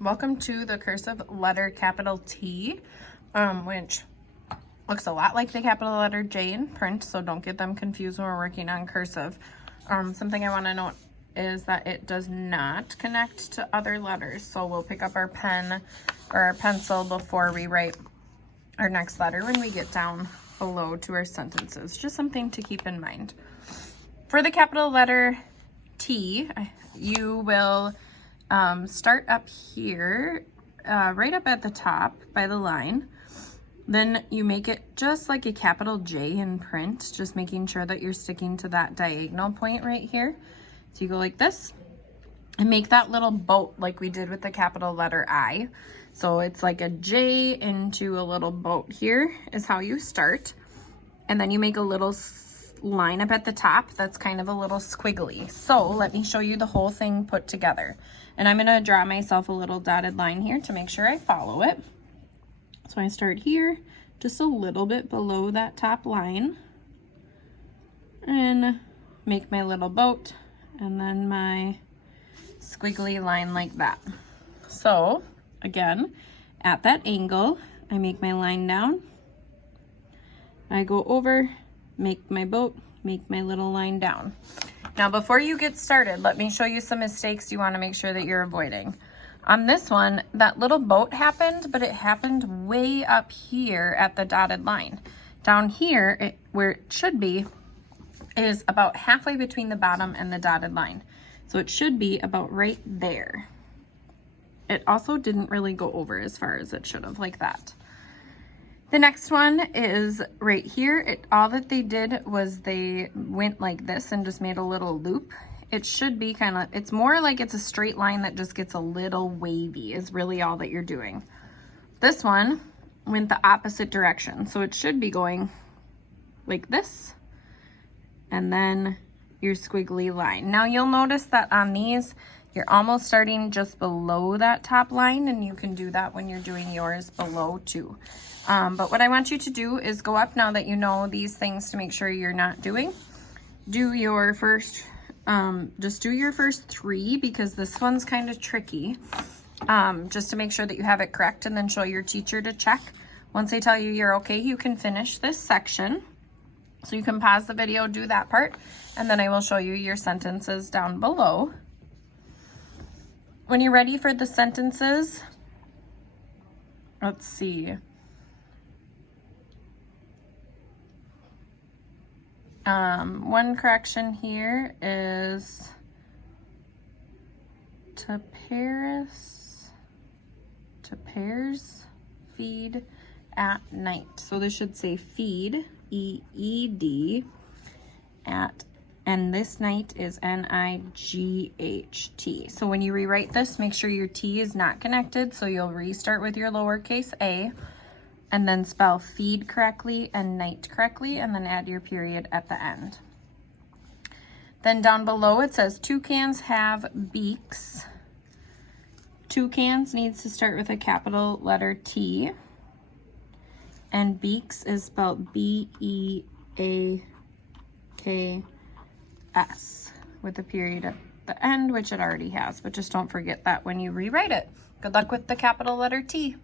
Welcome to the cursive letter capital T, which looks a lot like the capital letter J in print, so don't get them confused when we're working on cursive. Something I want to note is that it does not connect to other letters, so we'll pick up our pen or our pencil before we write our next letter when we get down below to our sentences. Just something to keep in mind. For the capital letter T, you will start up here, right up at the top by the line. Then you make it just like a capital J in print, just making sure that you're sticking to that diagonal point right here. So you go like this and make that little boat like we did with the capital letter I. So it's like a J into a little boat here is how you start. And then you make a little line up at the top that's kind of a little squiggly. So let me show you the whole thing put together. And I'm gonna draw myself a little dotted line here to make sure I follow it. So I start here, just a little bit below that top line, and make my little boat, and then my squiggly line like that. So again, at that angle, I make my line down, I go over, make my boat, make my little line down. Now before you get started, let me show you some mistakes you want to make sure that you're avoiding. On this one, that little boat happened, but it happened way up here at the dotted line. Down here, where it should be, is about halfway between the bottom and the dotted line. So it should be about right there. It also didn't really go over as far as it should have, like that. The next one is right here. All that they did was they went like this and just made a little loop. It should be kind of, it's more like it's a straight line that just gets a little wavy is really all that you're doing. This one went the opposite direction. So it should be going like this and then your squiggly line. Now you'll notice that on these, you're almost starting just below that top line, and you can do that when you're doing yours below too. But what I want you to do is go up now that you know these things to make sure you're not doing. Do your first, just do your first 3 because this one's kind of tricky. Just to make sure that you have it correct, and then show your teacher to check. Once they tell you you're okay, you can finish this section. So you can pause the video, do that part, and then I will show you your sentences down below. When you're ready for the sentences, let's see. One correction here is to pairs feed at night. So this should say feed, E-E-D, at, and this night is N-I-G-H-T. So when you rewrite this, make sure your T is not connected. So you'll restart with your lowercase a, and then spell feed correctly and night correctly, and then add your period at the end. Then down below it says toucans have beaks. Toucans needs to start with a capital letter T, and beaks is spelled B-E-A-K-S with a period at the end, which it already has, but just don't forget that when you rewrite it. Good luck with the capital letter T.